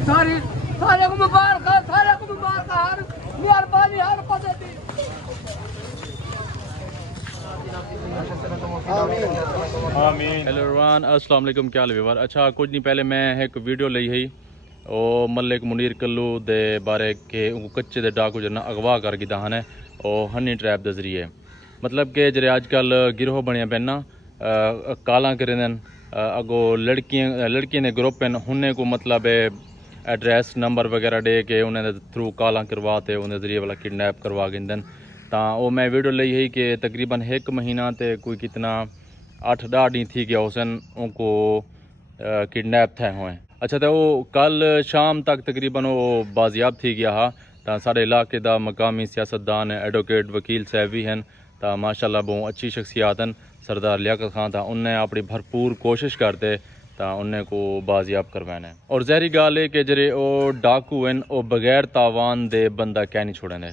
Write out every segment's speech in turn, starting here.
सारे सारे को मुबारक, सारे को मुबारक, हर मेहरबानी हर पते दी। आमीन। हेलो एवरीवन, अस्सलाम वालेकुम। क्या हाल है? अच्छा, कुछ नहीं पहले मैं एक वीडियो ली है और मलिक मुनीर कल्लू दे बारे के कच्चे दे डाकू जना अगवा कर गिदा हने और हनी ट्रैप दे जरिए मतलब कि जेरे अजकल गिरोह बनिया पैना काला करें अगो लड़कियां ने ग्रुप हैं हुन्ने को मतलब एड्रैस नंबर वगैरह दे के उन्हें थ्रू काला करवाते उन्हें जरिए वाला किडनैप करवा गिंदन तो वो मैं वीडियो ली है कि तकरीबन 1 महीना ते कोई कितना 8-10 डी थी गया हुसन उनको किडनैप थे हुए। अच्छा, तो वो कल शाम तक तकरीबन वो बाजियाब थी गया हा। तो साढ़े इलाके का मकामी सियासतदान एडवोकेट वकील साहब भी हैं तो माशाल्लाह बहुत अच्छी शख्सियात हैं। सरदार लियाकत खान था उनने अपनी भरपूर कोशिश करते तो उन्हें को बाजियाब करवाना है। और जहरी गाल है कि जरे वो डाकू हैं वो बगैर तावान दे बंदा क्या नहीं छोड़ने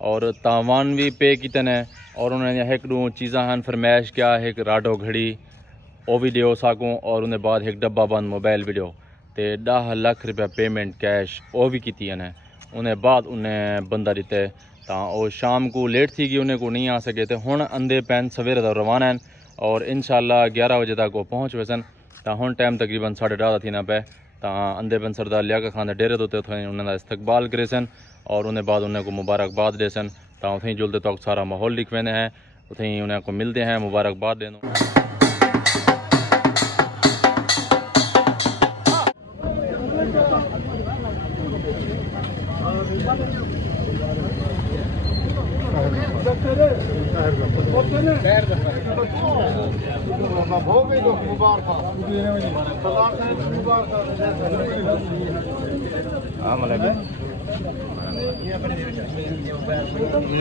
और तावान भी पे कितने और उन्हें एक दो चीज़ा हैं फरमाइश क्या है एक राडो घड़ी वो भी दियो साकूँ और उन्हें बाद एक डब्बा बंद मोबाइल भी दियो तो 10 लाख रुपया पेमेंट कैश वो भी की है। उन्हें बाद उन्हें बंदा दिते तो वो शाम को लेट थी गई उन्हें को नहीं आ सके थे। हुण अंधे पैन सवेरे तो रवाना हैं और इंशाल्लाह 11 बजे तक वो पहुँच वैसन तो हुण टाइम तकरीबन 10:30 थी ना पे तो अंधे पैन सरदार लियाकत खान डेरे तो उन्हें इस्तकबाल करे सन और उन्हें बाद उन्हें को मुबारकबाद दे सन तो उथी जुलते तो सारा माहौल लिख वेंदे हैं उथी उन्हें को मिलते हैं मुबारकबाद देना।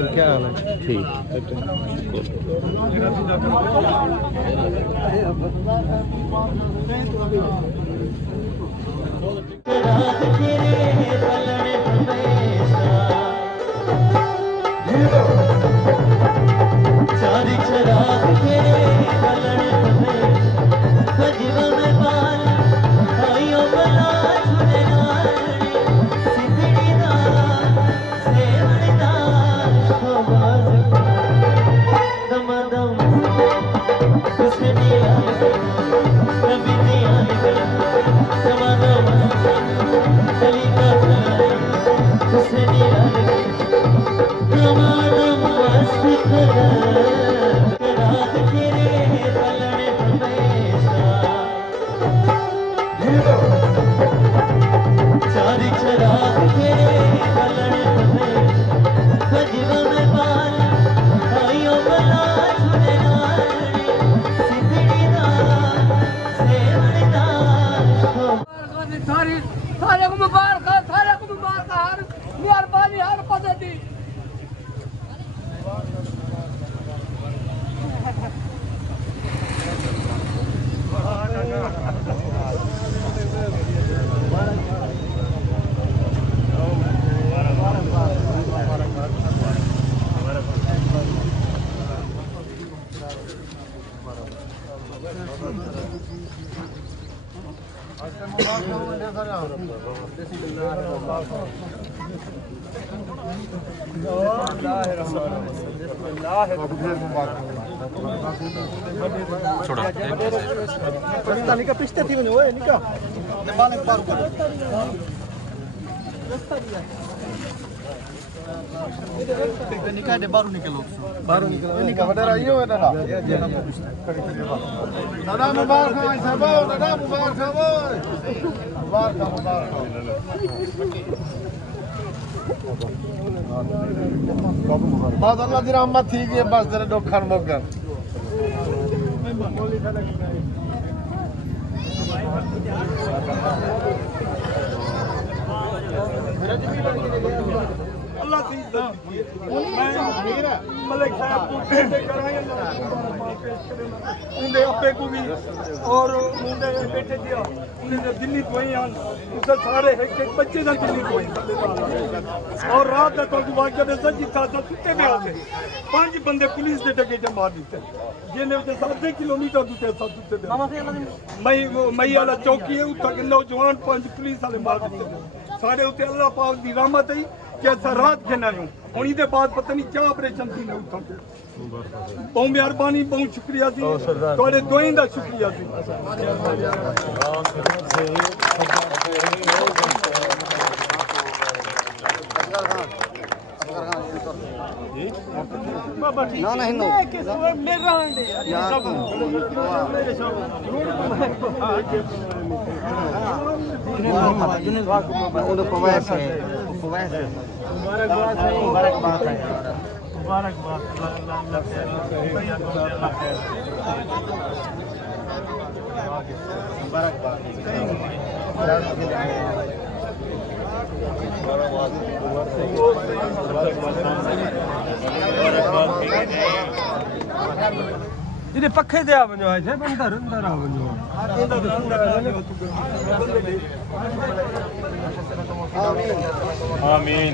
क्या हाल है? ठीक सारे को मुबारक, सारे को मुबारक, हर मेहरबानी हर पते दी। पिछते थी निकाह दे बारू निकलो निकाह बड़ा आइयो है दादा दादा मुबारक हो सब दादा मुबारक हो मुबारक बाद अल्लाह दी रहमत थी गई बस तेरे डोखन मोगन अल्लाह मलिक साहब को पेश कराए उनके अब्बे को भी और उनके बेटे दिया उन्हें दिल्ली तो ही आन उसे सारे एक बच्चे का दिल्ली तो ही और रात तक वाक्य दे सच था सुते पे आते 5 बंदे पुलिस के डगे च मार दिते जिन्हें 7 किलोमीटर दूते सुते मई वाला चौकी है उठा के नौजवान 5 पुलिस वाले मार दिते सारे उत्ते अल्लाह पाक दी रहमत है कि असां रात के ना हूं इहदे बाद पता नहीं क्या ऑपरेशन थी ने उठा के बहुत मेहरबानी बहुत शुक्रिया सी तुहाडे दोएं दा शुक्रिया सी ना नहीं नो मेरा जिन्हें पखे दे आ वञो आहे अंदर अंदर आ वञो आमीन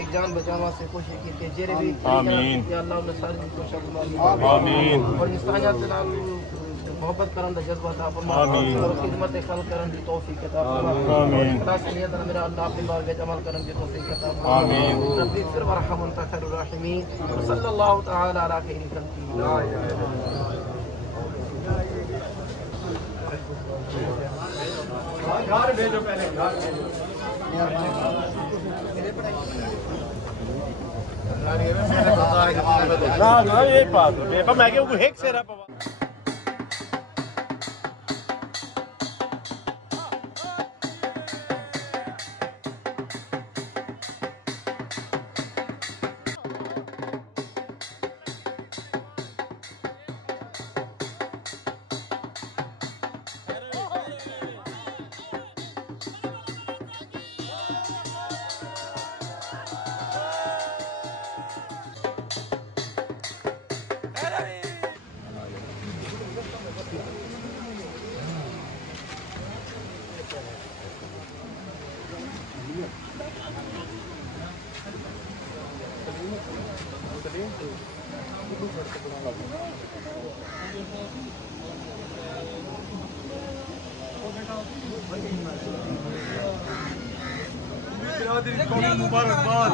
एक जान बचाने से कोशिश की थी जेरे भी आमीन या अल्लाह ने सारी कोशिश आमीन और इंसानियत से मोहब्बत करने का जज्बा था आमीन और खिदमत खल्क करने की तौफीक अता फरमा आमीन इखलास नियत मेरा अल्लाह अपनी बारगाह में अमल करने की तौफीक अता फरमा आमीन रब्बी इग़फिर वरहम वअन्त खैरुर राहिमीन सल्लल्लाहु तआला अला खैरिल खल्क़ि ला इलाहा इल्लल्लाह घर भेजो पहले घर ना ये बात है मैं क्या हेक से रहा मुबारकबाद